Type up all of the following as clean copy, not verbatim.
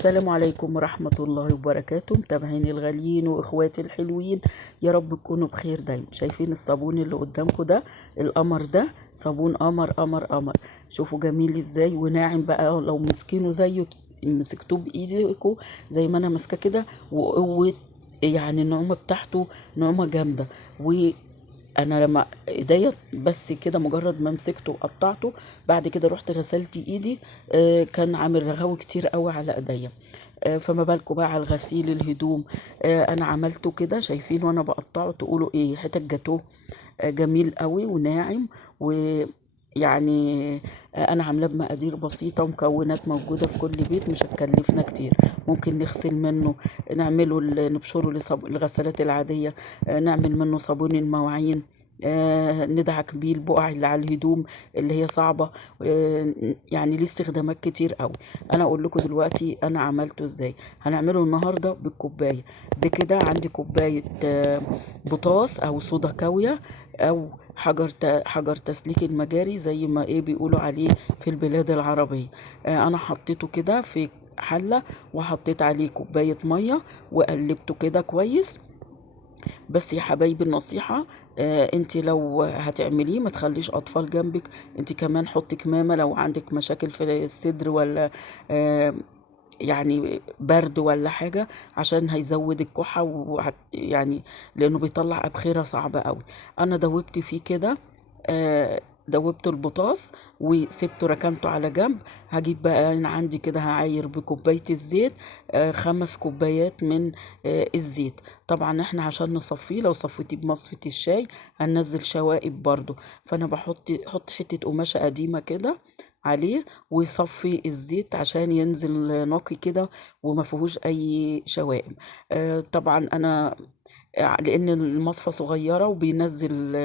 السلام عليكم ورحمة الله وبركاته، متابعيني الغاليين واخواتي الحلوين، يا رب تكونوا بخير دايما. شايفين الصابون اللي قدامكم ده؟ القمر ده صابون قمر قمر قمر. شوفوا جميل ازاي وناعم بقى. لو مسكينه زيه مسكتوه بايديكوا زي ما انا ماسكه كده، وقوة يعني النعومة بتاعته نعومة جامدة. انا لما ايديا بس كده مجرد ما مسكته وقطعته، بعد كده رحت غسلت ايدي، كان عامل رغاوي كتير قوي على ايديا. فما بالكم بقى على غسيل الهدوم. انا عملته كده، شايفين وانا بقطعه تقولوا ايه؟ حتت جاتوه. جميل قوي وناعم. ويعني انا عاملاه بمقادير بسيطه ومكونات موجوده في كل بيت، مش هتكلفنا كتير. ممكن نغسل منه، نعمله نبشره الغسالات العاديه، نعمل منه صابون المواعين، ندعك بيه البقع اللي على الهدوم اللي هي صعبة. يعني ليه استخدامات كتير قوي. انا اقول لكم دلوقتي انا عملته ازاي. هنعمله النهاردة بالكوباية دي كده. عندي كوباية بطاس او صودا كاوية، او حجر تسليك المجاري زي ما ايه بيقولوا عليه في البلاد العربية. انا حطيته كده في حلة، وحطيت عليه كوباية مية، وقلبته كده كويس. بس يا حبايبي النصيحة، انت لو هتعمليه ما تخليش اطفال جنبك. انت كمان حطي كمامة لو عندك مشاكل في الصدر، ولا آه يعني برد ولا حاجة، عشان هيزود الكحة يعني لانه بيطلع ابخرة صعبة قوي. انا دوبت فيه كده، دوبت البطاس وسبته ركنته على جنب. هجيب بقى انا عندي كده هعاير بكوباية الزيت، 5 كوبايات من الزيت. طبعا احنا عشان نصفيه، لو صفيتيه بمصفة الشاي هننزل شوائب برضو. فانا حط حتة قماشة قديمة كده عليه، ويصفي الزيت عشان ينزل نقي كده وما فيهوش اي شوائب. طبعا انا لان المصفى صغيره وبينزل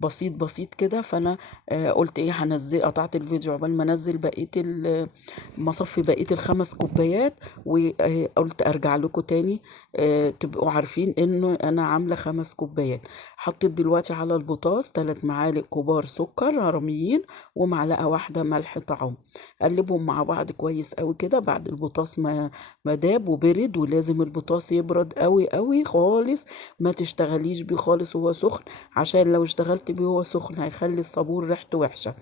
بسيط بسيط كده، فانا قلت ايه هنزل، قطعت الفيديو عقبال ما انزل بقيه مصفي بقيه ال5 كوبايات. وقلت ارجع لكم تاني، تبقوا عارفين انه انا عامله 5 كوبايات. حطيت دلوقتي على البوتاص 3 معالق كبار سكر هرميين، ومعلقه واحده ملح طعام. قلبهم مع بعض كويس قوي كده. بعد البوتاص ما داب وبرد، ولازم البوتاص يبرد قوي قوي خالص. ما تشتغليش بيه خالص وهو سخن، عشان لو اشتغلت بيه وهو سخن هيخلي الصابون ريحته وحشة.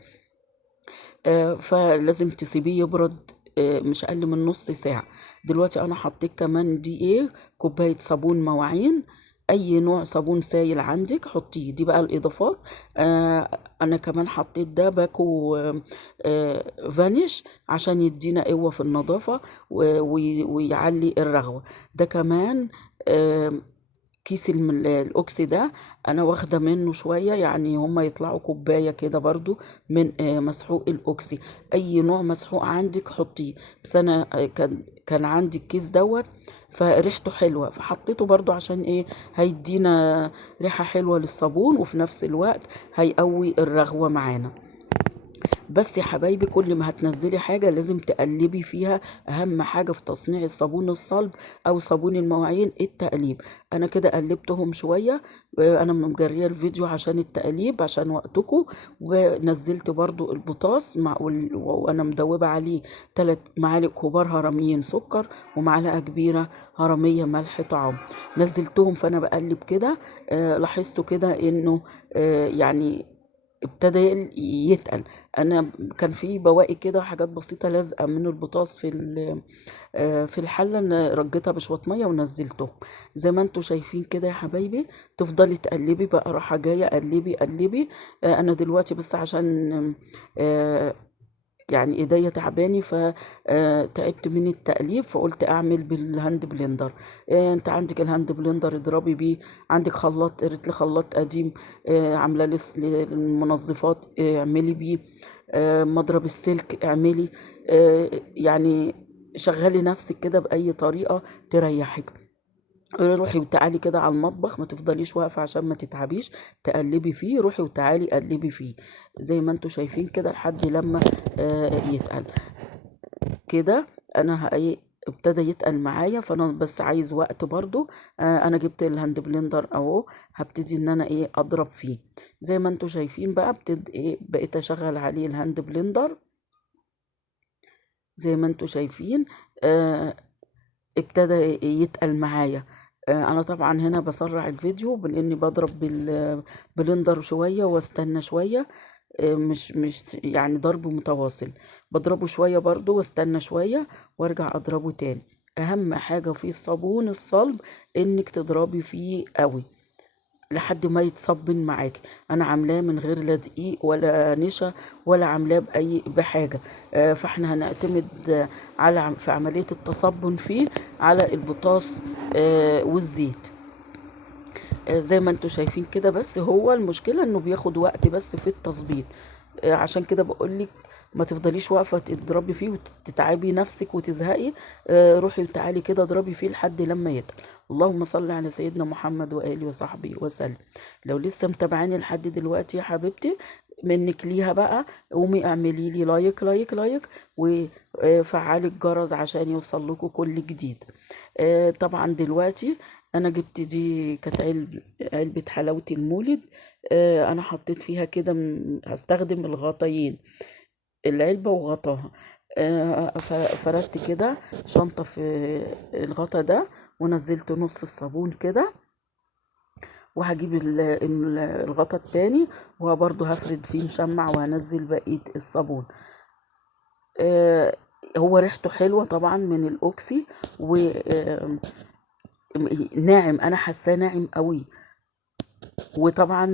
فلازم تسيبيه يبرد مش اقل من نص ساعة. دلوقتي انا حطيت كمان دي ايه، كوباية صابون مواعين. اي نوع صابون سايل عندك حطيه. دي بقى الاضافات. انا كمان حطيت ده باكو فانيش عشان يدينا قوة في النظافة، ويعلي الرغوة. ده كمان آه كيس الاوكسي ده، انا واخده منه شويه، يعني هما يطلعوا كوبايه كده برضو من مسحوق الاوكسي. اي نوع مسحوق عندك حطيه. بس انا كان عندي الكيس دوت، فريحته حلوه فحطيته برضو عشان ايه، هيدينا ريحه حلوه للصابون، وفي نفس الوقت هيقوي الرغوه معانا. بس يا حبايبي كل ما هتنزلي حاجة لازم تقلبي فيها. أهم حاجة في تصنيع الصابون الصلب أو صابون المواعين التقليب. أنا كده قلبتهم شوية. أنا مجرية الفيديو عشان التقليب عشان وقتكم. ونزلت برضو البطاص وأنا مدوبة عليه 3 معالق كبار هرميين سكر، ومعلقة كبيرة هرمية ملح طعام. نزلتهم فأنا بقلب كده. لاحظتوا كده إنه يعني ابتدى يتقل. انا كان في بواقي كده حاجات بسيطه لازقه من البطاطس في الحله، انا رجيتها بشويه ميه ونزلتهم. زي ما انتوا شايفين كده يا حبايبي. تفضلي تقلبي بقى راحه جايه، قلبي قلبي. انا دلوقتي بس عشان آه، يعني ايديا تعباني، فتعبت من التقليب، فقلت اعمل بالهاند بلندر. انت عندك الهاند بلندر اضربي بيه. عندك خلاط، قريت لي خلاط قديم عامله للمنظفات، اعملي بيه. مضرب السلك اعملي. يعني شغلي نفسك كده باي طريقه تريحك. روحي وتعالي كده على المطبخ، ما تفضليش واقفة عشان ما تتعبيش. تقلبي فيه، روحي وتعالي قلبي فيه زي ما انتوا شايفين كده لحد لما يتقل كده. انا ابتدى يتقل معايا، فانا بس عايز وقت برضو. انا جبت الهاند بلندر اهو، هبتدي ان انا ايه اضرب فيه. زي ما انتوا شايفين بقى بقيت اشغل عليه الهاند بلندر زي ما انتوا شايفين. ابتدى يتقل معايا. انا طبعا هنا بسرع الفيديو باني بضرب بالبلندر شوية واستنى شوية. مش يعني ضرب متواصل، بضربه شوية برضو واستنى شوية وارجع اضربه تاني. اهم حاجة في الصابون الصلب انك تضربي فيه قوي لحد ما يتصبن معاكي. انا عاملاه من غير لا دقيق ولا نشا ولا عاملاه بحاجه. فاحنا هنعتمد على في عمليه التصبن فيه على البوتاص والزيت. زي ما انتوا شايفين كده، بس هو المشكله انه بياخد وقت بس في التظبيط. عشان كده بقولك ما تفضليش واقفه تضربي فيه وتتعبي نفسك وتزهقي. روحي تعالي كده اضربي فيه لحد لما يتقل. اللهم صل على سيدنا محمد واله وصحبه وسلم. لو لسه متابعاني لحد دلوقتي يا حبيبتي، منك ليها بقى قومي اعملي لي لايك لايك لايك وفعلي الجرس عشان يوصل لكم كل جديد. طبعا دلوقتي انا جبت دي كانت علبة حلاوة المولد. انا حطيت فيها كده هستخدم الغطيين، العلبة وغطاها. فردت كده شنطة في الغطا ده ونزلت نص الصابون كده، وهجيب الغطا التاني وبرضه هفرد فيه مشمع وهنزل بقية الصابون. هو ريحته حلوة طبعا من الأوكسي وناعم، أنا حاساه ناعم قوي. وطبعا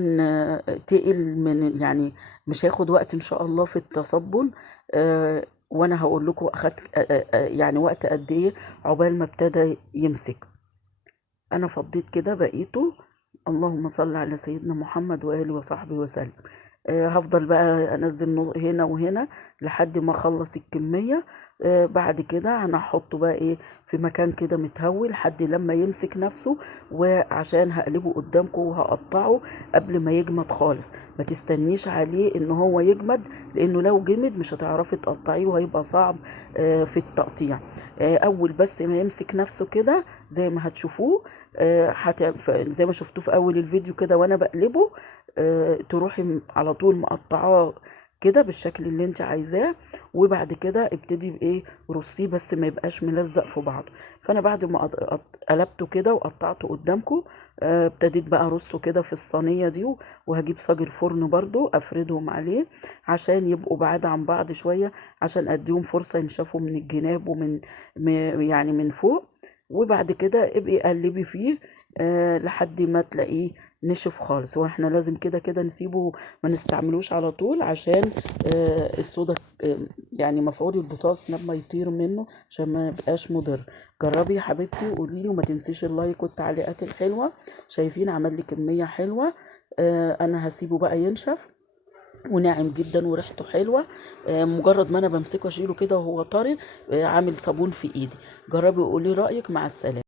تقل من يعني مش هياخد وقت ان شاء الله في التصبن. وانا هقول لكم اخدت يعني وقت قد ايه عقبال ما ابتدى يمسك. انا فضيت كده بقيته. اللهم صل على سيدنا محمد واله وصحبه وسلم. هفضل بقى انزل هنا وهنا لحد ما اخلص الكميه. بعد كده انا هحطه بقى ايه في مكان كده متهوي لحد لما يمسك نفسه. وعشان هقلبه قدامكم وهقطعه قبل ما يجمد خالص. ما تستنيش عليه ان هو يجمد، لانه لو جمد مش هتعرفي تقطعيه وهيبقى صعب في التقطيع. اول بس ما يمسك نفسه كده زي ما هتشوفوه، زي ما شفتوه في اول الفيديو كده وانا بقلبه. تروحي على طول مقطعاه كده بالشكل اللي انت عايزاه. وبعد كده ابتدي بايه رصيه بس ما يبقاش ملزق في بعضه. فانا بعد ما قلبته كده وقطعته قدامكم، ابتديت بقى ارصه كده في الصينيه دي. وهجيب صاج الفرن برضو افردهم عليه عشان يبقوا بعاد عن بعض شويه، عشان اديهم فرصه ينشفوا من الجناب ومن يعني من فوق. وبعد كده ابقي قلبي فيه لحد ما تلاقيه نشف خالص. واحنا لازم كده كده نسيبه، ما نستعملوش على طول عشان الصودا يعني مفعول البطاطس لما يطير منه عشان ما يبقاش مضر. جربي يا حبيبتي وقولي لي، وما تنسيش اللايك والتعليقات الحلوه. شايفين عمل لي كميه حلوه. انا هسيبه بقى ينشف وناعم جدا وريحته حلوه. مجرد ما انا بمسكه اشيله كده وهو طري، عامل صابون في ايدي. جربي وقولي رايك. مع السلامه.